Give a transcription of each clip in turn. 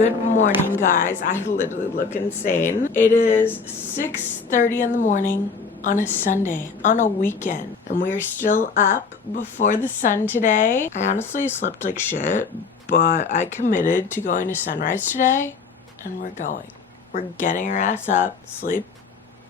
Good morning, guys. I literally look insane. It is 6:30 in the morning on a Sunday, on a weekend, and we're still up before the sun today. I honestly slept like shit, but I committed to going to sunrise today, and we're going. We're getting our ass up. Sleep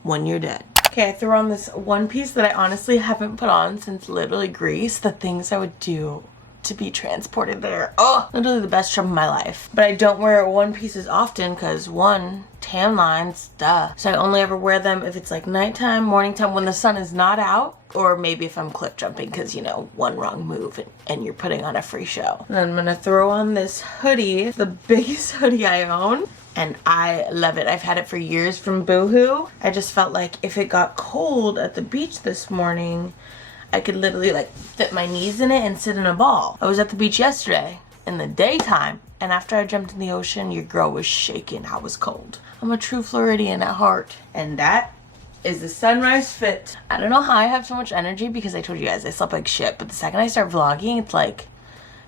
when you're dead. Okay, I threw on this one piece that I honestly haven't put on since literally Greece. The things I would do to be transported there. Oh, literally the best trip of my life. But I don't wear one pieces often because one, tan lines, duh. So I only ever wear them if it's like nighttime, morning time, when the sun is not out, or maybe if I'm cliff jumping because, you know, one wrong move and you're putting on a free show. And I'm gonna throw on this hoodie, the biggest hoodie I own. And I love it. I've had it for years from Boohoo. I just felt like if it got cold at the beach this morning, I could literally like fit my knees in it and sit in a ball. I was at the beach yesterday in the daytime, and after I jumped in the ocean, your girl was shaking. I was cold. I'm a true Floridian at heart. And that is the sunrise fit. I don't know how I have so much energy because I told you guys I slept like shit, but the second I start vlogging, it's like,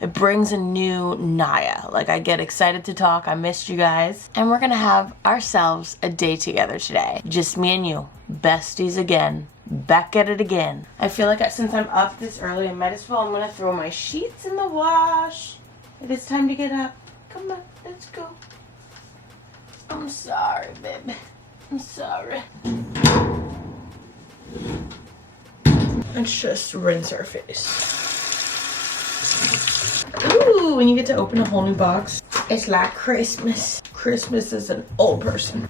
it brings a new Naya. Like, I get excited to talk. I missed you guys. And we're gonna have ourselves a day together today. Just me and you. Besties again. Back at it again. I feel like since I'm up this early, I might as well. I'm gonna throw my sheets in the wash. It is time to get up. Come on, let's go. I'm sorry, baby. I'm sorry. Let's just rinse our face. Ooh, when you get to open a whole new box, it's like Christmas. Christmas is an old person.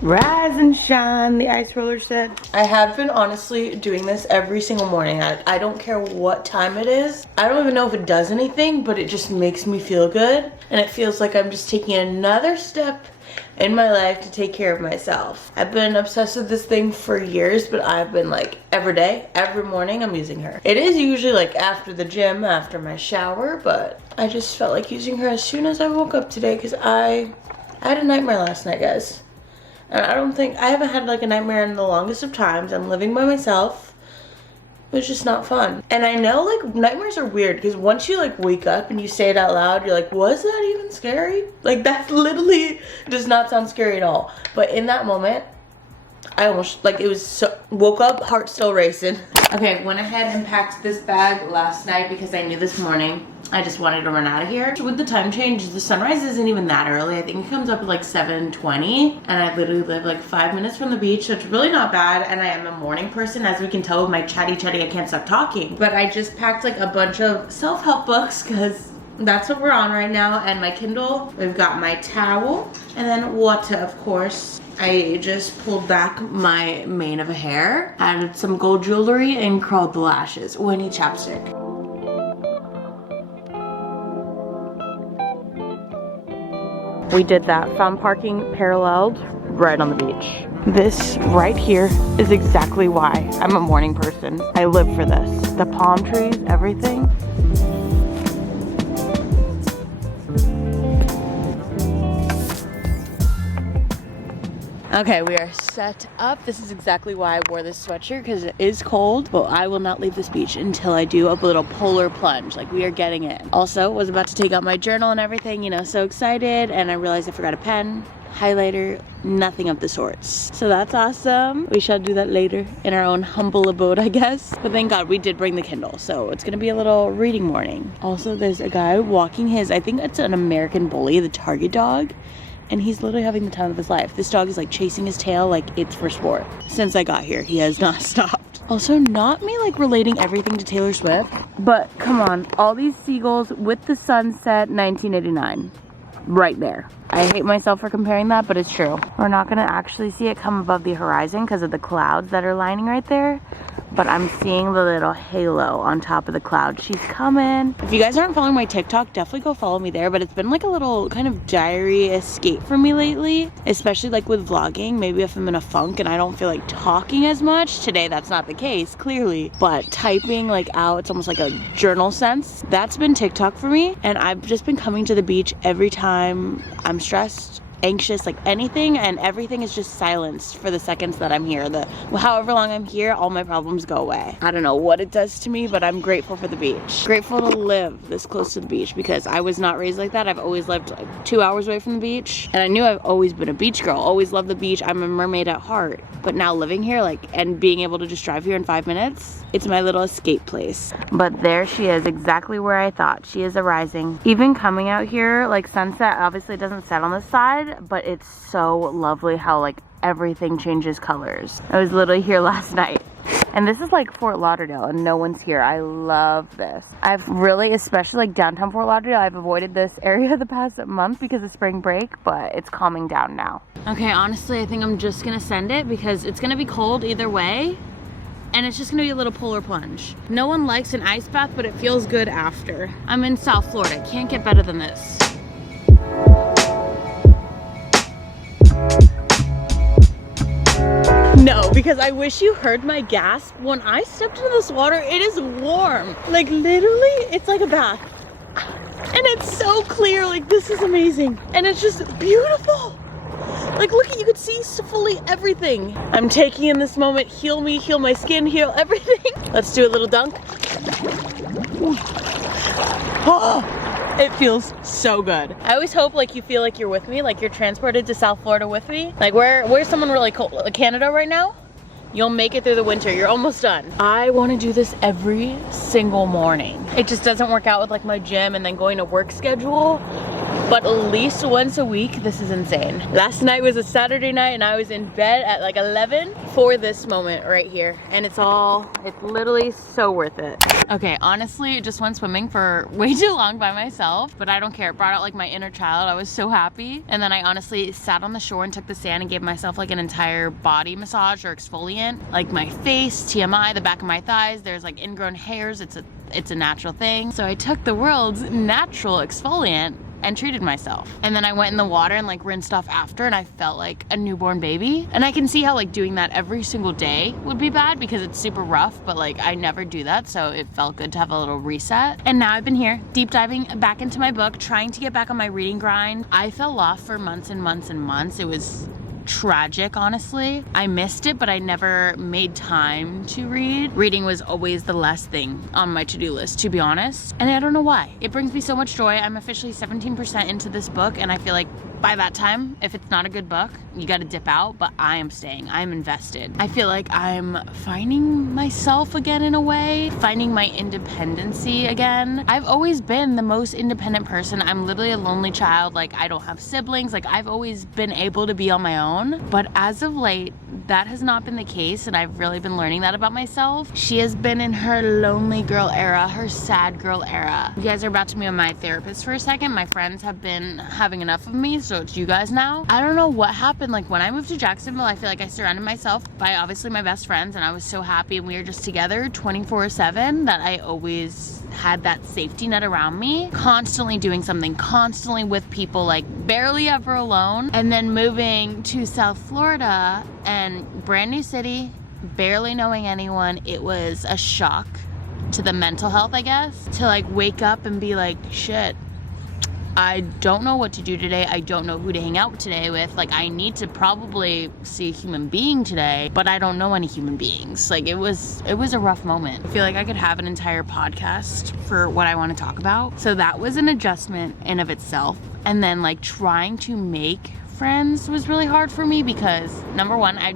Rise and shine, the ice roller said. I have been honestly doing this every single morning. I don't care what time it is. I don't even know if it does anything, but it just makes me feel good. And it feels like I'm just taking another step in my life to take care of myself. I've been obsessed with this thing for years, but I've been like every day, every morning I'm using her. It is usually like after the gym, after my shower, but I just felt like using her as soon as I woke up today because I had a nightmare last night, guys. And I haven't had like a nightmare in the longest of times. I'm living by myself. It was just not fun. And I know like nightmares are weird because once you like wake up and you say it out loud, you're like, was that even scary? Like that literally does not sound scary at all. But in that moment, I almost, like it was so, woke up, heart still racing. Okay, went ahead and packed this bag last night because I knew this morning I just wanted to run out of here. With the time change, the sunrise isn't even that early. I think it comes up at like 7:20, and I literally live like 5 minutes from the beach, so it's really not bad. And I am a morning person, as we can tell with my chatty, I can't stop talking. But I just packed like a bunch of self-help books because that's what we're on right now, and my Kindle. We've got my towel, and then water, of course. I just pulled back my mane of hair, added some gold jewelry, and curled the lashes. Oh, I need chapstick. We did that. Found parking paralleled right on the beach. This right here is exactly why I'm a morning person. I live for this. The palm trees, everything. Okay, we are set up. This is exactly why I wore this sweatshirt, because it is cold, but I will not leave this beach until I do a little polar plunge. Like, we are getting it. Also, was about to take out my journal and everything, you know, so excited, and I realized I forgot a pen, highlighter, nothing of the sorts. So that's awesome. We shall do that later in our own humble abode, I guess. But thank God we did bring the Kindle, so it's gonna be a little reading morning. Also, there's a guy walking his, I think it's an American Bully, the Target dog. And he's literally having the time of his life. This dog is like chasing his tail like it's for sport. Since I got here, he has not stopped. Also, not me like relating everything to Taylor Swift, but come on, all these seagulls with the sunset 1989. Right there. I hate myself for comparing that, but it's true. We're not gonna actually see it come above the horizon because of the clouds that are lining right there, but I'm seeing the little halo on top of the cloud. She's coming. If you guys aren't following my TikTok, definitely go follow me there, but it's been like a little kind of diary escape for me lately, especially like with vlogging. Maybe if I'm in a funk and I don't feel like talking as much. Today, that's not the case, clearly, but typing like out, it's almost like a journal sense. That's been TikTok for me, and I've just been coming to the beach every time I'm stressed anxious, like anything and everything is just silenced for the seconds that I'm here. However long I'm here, all my problems go away. I don't know what it does to me, but I'm grateful for the beach. Grateful to live this close to the beach because I was not raised like that. I've always lived like 2 hours away from the beach, and I knew I've always been a beach girl, always loved the beach. I'm a mermaid at heart, but now living here, like, and being able to just drive here in 5 minutes, it's my little escape place. But there she is, exactly where I thought. She is arising. Even coming out here, like sunset obviously doesn't set on this side, but it's so lovely how like everything changes colors. I was literally here last night. And this is like Fort Lauderdale and no one's here. I love this. I've really, especially like downtown Fort Lauderdale, I've avoided this area the past month because of spring break, but it's calming down now. Okay, honestly, I think I'm just gonna send it because it's gonna be cold either way. And it's just gonna be a little polar plunge. No one likes an ice bath, but it feels good after. I'm in South Florida, can't get better than this. No, because I wish you heard my gasp. When I stepped into this water, it is warm. Like literally, it's like a bath. And it's so clear, like this is amazing. And it's just beautiful. Like look at, you could see fully everything. I'm taking in this moment, heal me, heal my skin, heal everything. Let's do a little dunk. Oh. It feels so good. I always hope like you feel like you're with me, like you're transported to South Florida with me. Like where's someone really cold? Like Canada right now? You'll make it through the winter. You're almost done. I want to do this every single morning. It just doesn't work out with like my gym and then going to work schedule. But at least once a week, this is insane. Last night was a Saturday night and I was in bed at like 11 for this moment right here. And it's literally so worth it. Okay, honestly, just went swimming for way too long by myself, but I don't care. It brought out like my inner child. I was so happy. And then I honestly sat on the shore and took the sand and gave myself like an entire body massage or exfoliant. Like my face, TMI, the back of my thighs, there's like ingrown hairs. It's a natural thing. So I took the world's natural exfoliant and treated myself. And then I went in the water and like rinsed off after and I felt like a newborn baby. And I can see how like doing that every single day would be bad because it's super rough, but like I never do that. So it felt good to have a little reset. And now I've been here deep diving back into my book, trying to get back on my reading grind. I fell off for months and months and months. It was tragic, honestly. I missed it, but I never made time to read. Reading was always the last thing on my to-do list, to be honest. And I don't know why. It brings me so much joy. I'm officially 17% into this book, and I feel like by that time, if it's not a good book, you gotta dip out, but I am staying. I'm invested. I feel like I'm finding myself again in a way, finding my independency again. I've always been the most independent person. I'm literally a lonely child. Like, I don't have siblings. Like, I've always been able to be on my own. But as of late, that has not been the case, and I've really been learning that about myself. She has been in her lonely girl era, her sad girl era. You guys are about to meet my therapist for a second. My friends have been having enough of me, so it's you guys now. I don't know what happened. Like when I moved to Jacksonville, I feel like I surrounded myself by obviously my best friends, and I was so happy and we were just together 24/7 that I always had that safety net around me, constantly doing something, constantly with people, like barely ever alone. And then moving to South Florida and brand new city, barely knowing anyone, it was a shock to the mental health, I guess, to like wake up and be like, shit, I don't know what to do today. I don't know who to hang out today with. Like, I need to probably see a human being today, but I don't know any human beings. Like, it was a rough moment. I feel like I could have an entire podcast for what I want to talk about. So that was an adjustment in of itself. And then like trying to make friends was really hard for me because number one, I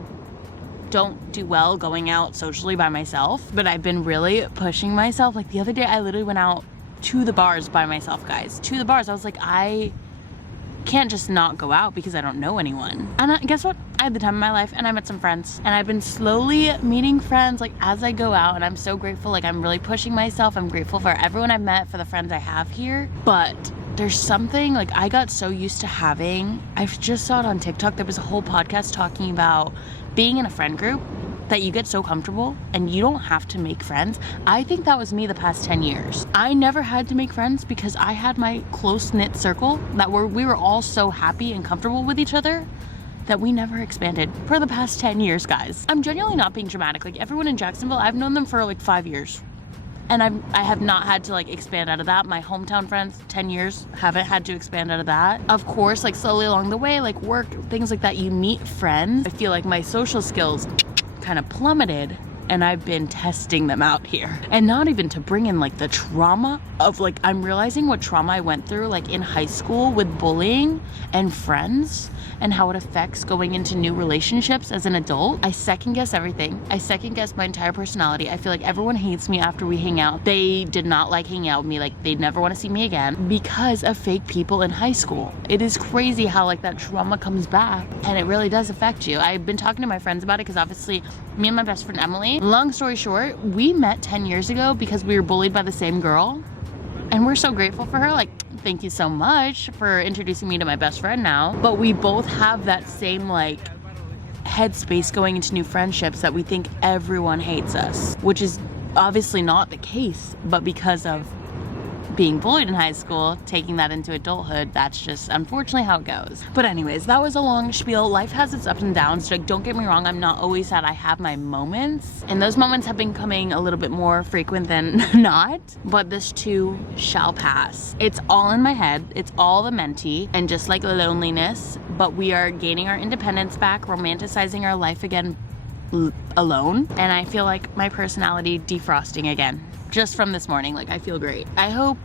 don't do well going out socially by myself, but I've been really pushing myself. Like the other day, I literally went out to the bars by myself, guys. To the bars. I was like, I can't just not go out because I don't know anyone. And guess what? I had the time of my life and I met some friends. And I've been slowly meeting friends like as I go out, and I'm so grateful. Like I'm really pushing myself. I'm grateful for everyone I've met, for the friends I have here. But there's something, like I got so used to having, I just saw it on TikTok. There was a whole podcast talking about being in a friend group that you get so comfortable and you don't have to make friends. I think that was me the past 10 years. I never had to make friends because I had my close-knit circle that we were all so happy and comfortable with each other that we never expanded for the past 10 years, guys. I'm genuinely not being dramatic. Like everyone in Jacksonville, I've known them for like 5 years. And I have not had to like expand out of that. My hometown friends, 10 years, haven't had to expand out of that. Of course, like slowly along the way, like work, things like that, you meet friends. I feel like my social skills kind of plummeted, and I've been testing them out here. And not even to bring in like the trauma of like, I'm realizing what trauma I went through like in high school with bullying and friends, and how it affects going into new relationships as an adult. I second guess everything. I second guess my entire personality. I feel like everyone hates me after we hang out. They did not like hanging out with me. Like they'd never want to see me again because of fake people in high school. It is crazy how like that trauma comes back, and it really does affect you. I've been talking to my friends about it because obviously me and my best friend Emily, long story short, we met 10 years ago because we were bullied by the same girl. And we're so grateful for her. Like, thank you so much for introducing me to my best friend now. But we both have that same like headspace going into new friendships that we think everyone hates us, which is obviously not the case, but because of being bullied in high school, taking that into adulthood, that's just unfortunately how it goes. But anyways, that was a long spiel. Life has its ups and downs. Like, don't get me wrong, I'm not always sad. I have my moments, and those moments have been coming a little bit more frequent than not, but this too shall pass. It's all in my head. It's all the mentee, and just like loneliness, but we are gaining our independence back, romanticizing our life again alone, and I feel like my personality defrosting again. Just from this morning, like I feel great. I hope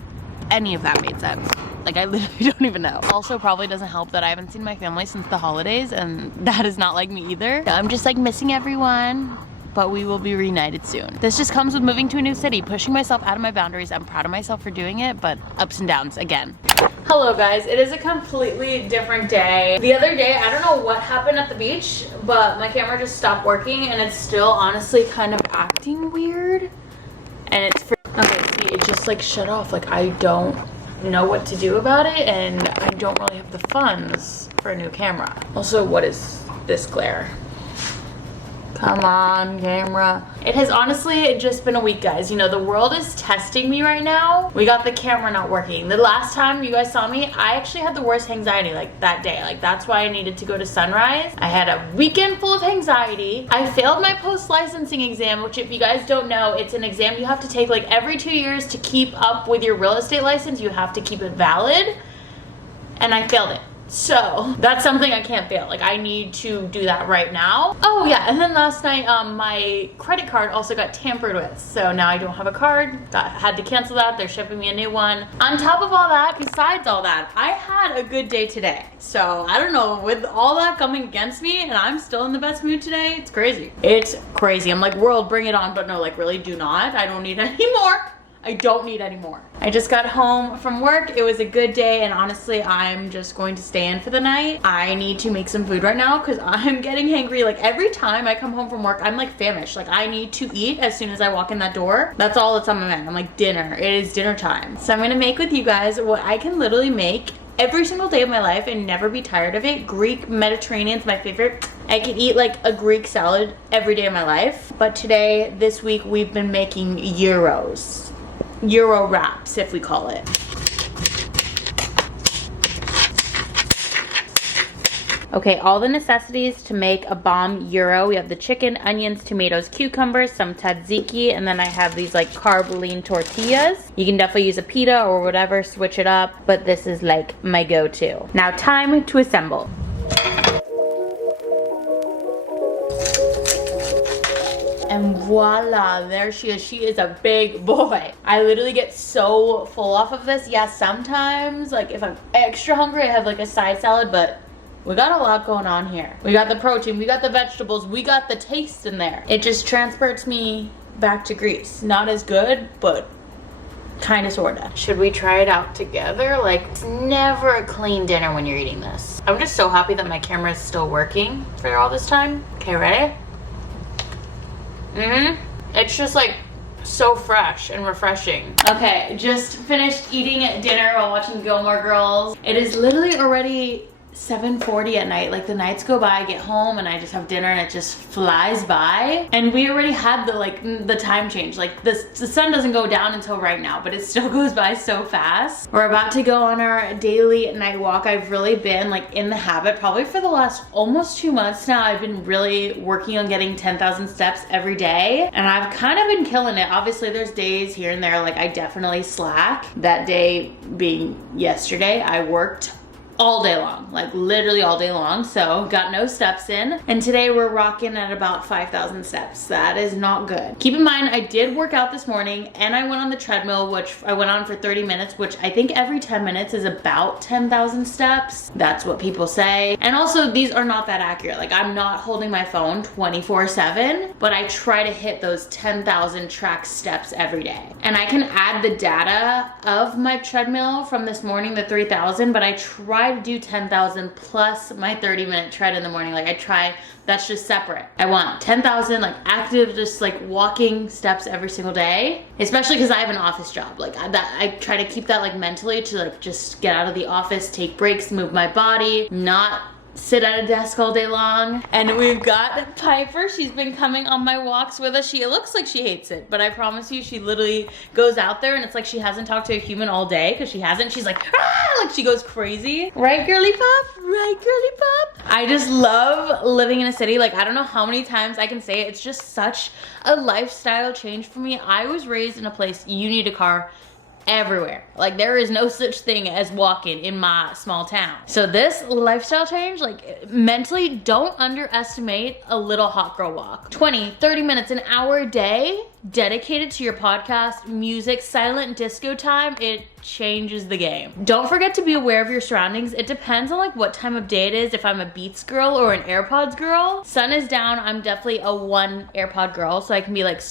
any of that made sense. Like I literally don't even know. Also probably doesn't help that I haven't seen my family since the holidays, and that is not like me either. I'm just like missing everyone, but we will be reunited soon. This just comes with moving to a new city, pushing myself out of my boundaries. I'm proud of myself for doing it, but ups and downs again. Hello guys, it is a completely different day. The other day, I don't know what happened at the beach, but my camera just stopped working, and it's still honestly kind of acting weird. And it's okay, see, it just like shut off. Like I don't know what to do about it, and I don't really have the funds for a new camera. Also, what is this glare? Come on, camera. It has honestly just been a week, guys. You know, the world is testing me right now. We got the camera not working. The last time you guys saw me, I actually had the worst anxiety like that day. Like that's why I needed to go to Sunrise. I had a weekend full of anxiety. I failed my post-licensing exam, which if you guys don't know, it's an exam you have to take like every 2 years to keep up with your real estate license. You have to keep it valid. And I failed it. So that's something I can't fail. Like I need to do that right now. Oh yeah, and then last night my credit card also got tampered with. So now I don't have a card. Had to cancel that. They're shipping me a new one. On top of all that, besides all that, I had a good day today. So I don't know, with all that coming against me and I'm still in the best mood today, it's crazy. It's crazy. I'm like, world, bring it on, but no, like really do not. I don't need any more. I don't need any more. I just got home from work. It was a good day, and honestly, I'm just going to stay in for the night. I need to make some food right now because I'm getting hangry. Like every time I come home from work, I'm like famished. Like I need to eat as soon as I walk in that door. That's all that's on my mind. I'm like, dinner. It is dinner time. So I'm gonna make with you guys what I can literally make every single day of my life and never be tired of it. Greek Mediterranean's my favorite. I can eat like a Greek salad every day of my life. But today, this week, we've been making gyros. Euro wraps, if we call it. Okay, all the necessities to make a bomb gyro. We have the chicken, onions, tomatoes, cucumbers, some tzatziki, and then I have these like carb lean tortillas. You can definitely use a pita or whatever, switch it up, but this is like my go-to. Now time to assemble. And voila, there she is. She is a big boy. I literally get so full off of this. Yeah, sometimes, like if I'm extra hungry, I have like a side salad, but we got a lot going on here. We got the protein, we got the vegetables, we got the taste in there. It just transports me back to Greece. Not as good, but kind of, sort of. Should we try it out together? Like, it's never a clean dinner when you're eating this. I'm just so happy that my camera is still working for all this time. Okay, ready? It's just like so fresh and refreshing. Okay, just finished eating dinner while watching Gilmore Girls. It is literally already 7:40 at night. Like the nights go by, I get home and I just have dinner and it just flies by. And we already had the time change. Like the sun doesn't go down until right now, but it still goes by so fast. We're about to go on our daily night walk. I've really been like in the habit, probably for the last almost 2 months now, I've been really working on getting 10,000 steps every day. And I've kind of been killing it. Obviously there's days here and there, like I definitely slack. That day being yesterday, I worked all day long, like literally all day long, so got no steps in. And today we're rocking at about 5,000 steps. That is not good. Keep in mind, I did work out this morning and I went on the treadmill, which I went on for 30 minutes, which I think every 10 minutes is about 10,000 steps. That's what people say. And also these are not that accurate. Like I'm not holding my phone 24/7, but I try to hit those 10,000 track steps every day. And I can add the data of my treadmill from this morning, the 3,000, but I try to do 10,000 plus my 30-minute tread in the morning. Like I try, that's just separate. I want 10,000 like active, just like walking steps every single day, especially because I have an office job. Like I try to keep that like mentally, to like just get out of the office, take breaks, move my body, not sit at a desk all day long. And we've got Piper. She's been coming on my walks with us. It looks like she hates it, but I promise you she literally goes out there and it's like she hasn't talked to a human all day, because she hasn't. She's like, ah! Like she goes crazy. Right, girly pop? Right, girly pop? I just love living in a city. Like I don't know how many times I can say it. It's just such a lifestyle change for me. I was raised in a place you need a car everywhere. Like there is no such thing as walking in my small town. So this lifestyle change, like mentally, don't underestimate a little hot girl walk. 20, 30 minutes, an hour a day dedicated to your podcast, music, silent disco time. It changes the game. Don't forget to be aware of your surroundings. It depends on like what time of day it is. If I'm a Beats girl or an AirPods girl, sun is down, I'm definitely a one AirPod girl, so I can be like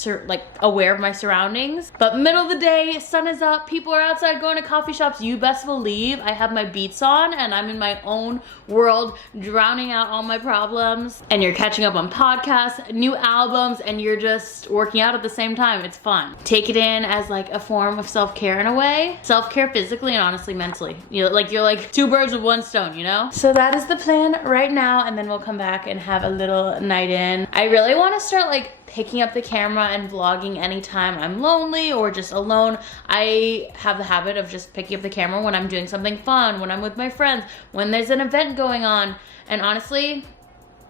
aware of my surroundings. But middle of the day, sun is up, people are outside going to coffee shops, you best believe I have my Beats on and I'm in my own world, drowning out all my problems. And you're catching up on podcasts, new albums, and you're just working out at the same time. It's fun. Take it in as like a form of self-care in a way. Self-care physically and honestly mentally. You're like 2 birds with 1 stone, you know? So that is the plan right now, and then we'll come back and have a little night in. I really want to start like picking up the camera and vlogging anytime I'm lonely or just alone. I have the habit of just picking up the camera when I'm doing something fun, when I'm with my friends, when there's an event going on. And honestly,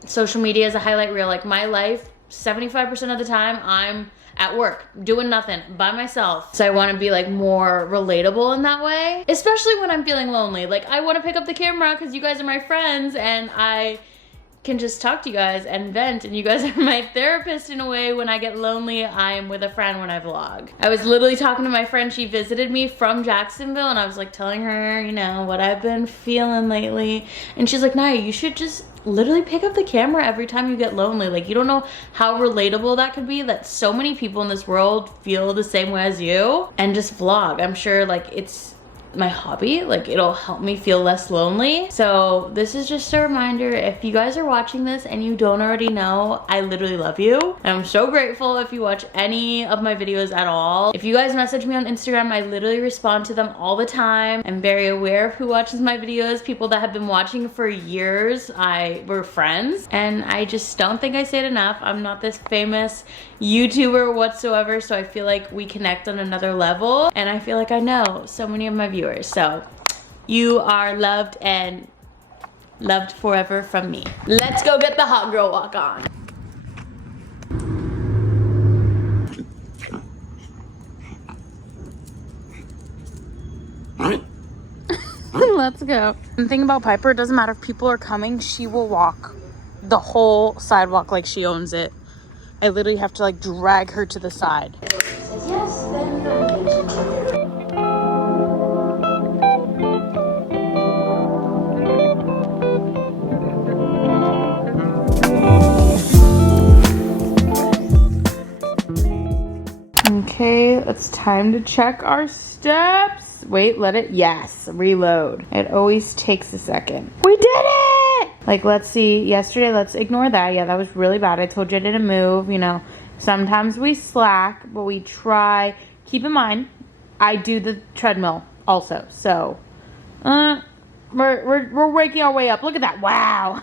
social media is a highlight reel. Like my life, 75% of the time, I'm at work, doing nothing, by myself. So I want to be like more relatable in that way, especially when I'm feeling lonely. Like I want to pick up the camera because you guys are my friends and I can just talk to you guys and vent, and you guys are my therapist in a way. When I get lonely, I am with a friend when I vlog. I was literally talking to my friend, she visited me from Jacksonville, and I was like telling her, you know, what I've been feeling lately. And she's like, Naya, you should just literally pick up the camera every time you get lonely. Like you don't know how relatable that could be, that so many people in this world feel the same way as you, and just vlog. I'm sure like it's my hobby, like it'll help me feel less lonely. So this is just a reminder, if you guys are watching this and you don't already know, I literally love you and I'm so grateful if you watch any of my videos at all. If you guys message me on Instagram, I literally respond to them all the time. I'm very aware of who watches my videos. People that have been watching for years, we're friends, and I just don't think I say it enough. I'm not this famous YouTuber whatsoever, so I feel like we connect on another level, and I feel like I know so many of my viewers. So you are loved and loved forever from me. Let's go get the hot girl walk on. Let's go. The thing about Piper, it doesn't matter if people are coming, she will walk the whole sidewalk like she owns it. I literally have to like drag her to the side. Yes, then okay, it's time to check our steps. Wait, yes, reload. It always takes a second. We did it! Like, let's see, yesterday, let's ignore that. Yeah, that was really bad. I told you I didn't move, you know. Sometimes we slack, but we try. Keep in mind, I do the treadmill also. So, We're waking our way up. Look at that. Wow.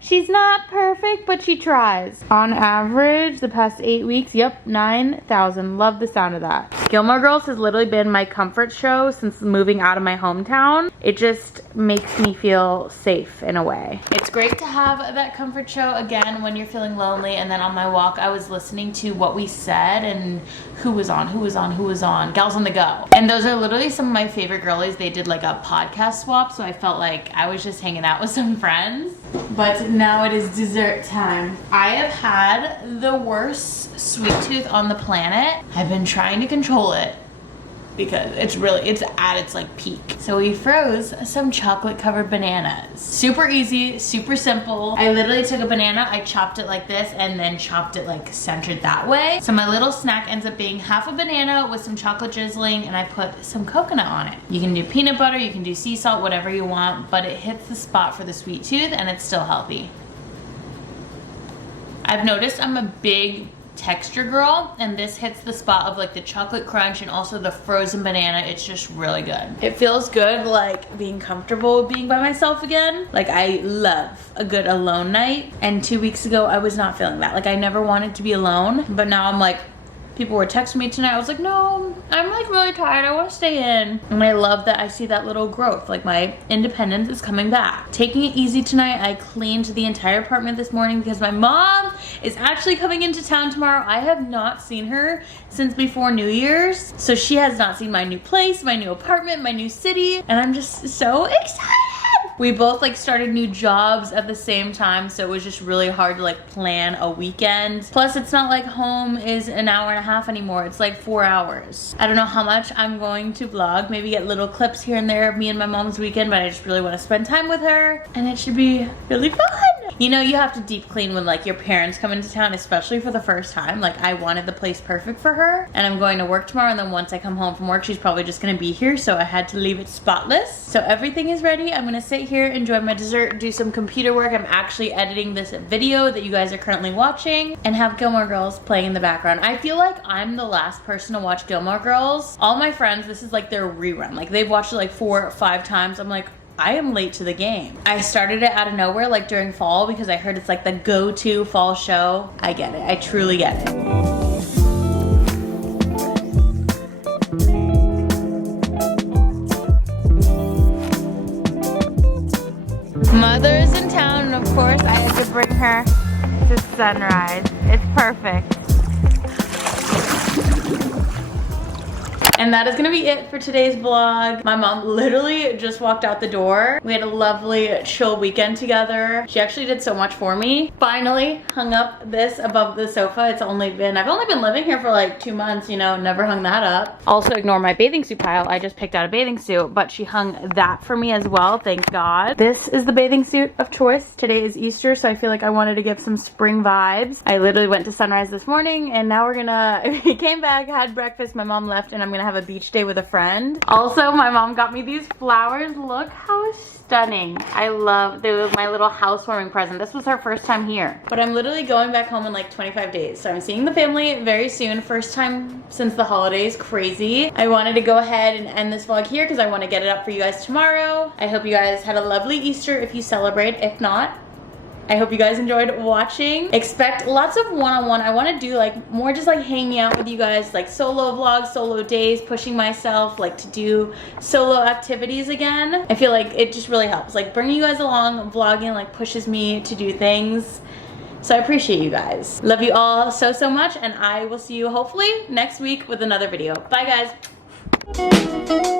She's not perfect, but she tries. On average, the past 8 weeks, yep, 9,000. Love the sound of that. Gilmore Girls has literally been my comfort show since moving out of my hometown. It just makes me feel safe in a way. It's great to have that comfort show again when you're feeling lonely. And then on my walk, I was listening to what we said and who was on. Gals on the Go. And those are literally some of my favorite girlies. They did like a podcast swap, so I felt like I was just hanging out with some friends. But now it is dessert time. I have had the worst sweet tooth on the planet. I've been trying to control it because it's at its like peak. So we froze some chocolate covered bananas. Super easy, super simple. I literally took a banana, I chopped it like this and then chopped it like centered that way. So my little snack ends up being half a banana with some chocolate drizzling and I put some coconut on it. You can do peanut butter, you can do sea salt, whatever you want, but it hits the spot for the sweet tooth and it's still healthy. I've noticed I'm a big texture girl and this hits the spot of like the chocolate crunch and also the frozen banana. It's just really good. It feels good like being comfortable being by myself again. Like I love a good alone night, and 2 weeks ago I was not feeling that. Like I never wanted to be alone, but now I'm like, people were texting me tonight. I was like, no, I'm like really tired. I want to stay in. And I love that I see that little growth. Like my independence is coming back. Taking it easy tonight. I cleaned the entire apartment this morning because my mom is actually coming into town tomorrow. I have not seen her since before New Year's. So she has not seen my new place, my new apartment, my new city. And I'm just so excited. We both like started new jobs at the same time, so it was just really hard to like plan a weekend. Plus it's not like home is an hour and a half anymore, it's like 4 hours. I don't know how much I'm going to vlog, maybe get little clips here and there of me and my mom's weekend, but I just really want to spend time with her and it should be really fun. You know, you have to deep clean when like your parents come into town, especially for the first time. Like I wanted the place perfect for her, and I'm going to work tomorrow, and then once I come home from work she's probably just gonna be here, so I had to leave it spotless. So everything is ready. I'm gonna sit here, enjoy my dessert, do some computer work. I'm actually editing this video that you guys are currently watching and have Gilmore Girls playing in the background. I feel like I'm the last person to watch Gilmore Girls. All my friends, this is like their rerun. Like they've watched it like 4 or 5 times. I'm like, I am late to the game. I started it out of nowhere like during fall because I heard it's like the go-to fall show. I get it, I truly get it. Mother's in town, and of course I had to bring her to Sunrise. It's perfect. And that is gonna be it for today's vlog. My mom literally just walked out the door. We had a lovely chill weekend together. She actually did so much for me. Finally hung up this above the sofa. I've only been living here for like 2 months, you know, never hung that up. Also ignore my bathing suit pile. I just picked out a bathing suit, but she hung that for me as well, thank God. This is the bathing suit of choice. Today is Easter, so I feel like I wanted to give some spring vibes. I literally went to Sunrise this morning, and now we came back, had breakfast, my mom left, and I'm gonna have a beach day with a friend. Also, my mom got me these flowers. Look how stunning. I love, they were my little housewarming present. This was her first time here. But I'm literally going back home in like 25 days. So I'm seeing the family very soon. First time since the holidays, crazy. I wanted to go ahead and end this vlog here because I want to get it up for you guys tomorrow. I hope you guys had a lovely Easter if you celebrate. If not, I hope you guys enjoyed watching. Expect lots of one-on-one. I want to do like more just like hanging out with you guys, like solo vlogs, solo days, pushing myself like to do solo activities again. I feel like it just really helps. Like bringing you guys along, vlogging like pushes me to do things. So I appreciate you guys. Love you all so, so much, and I will see you hopefully next week with another video. Bye guys.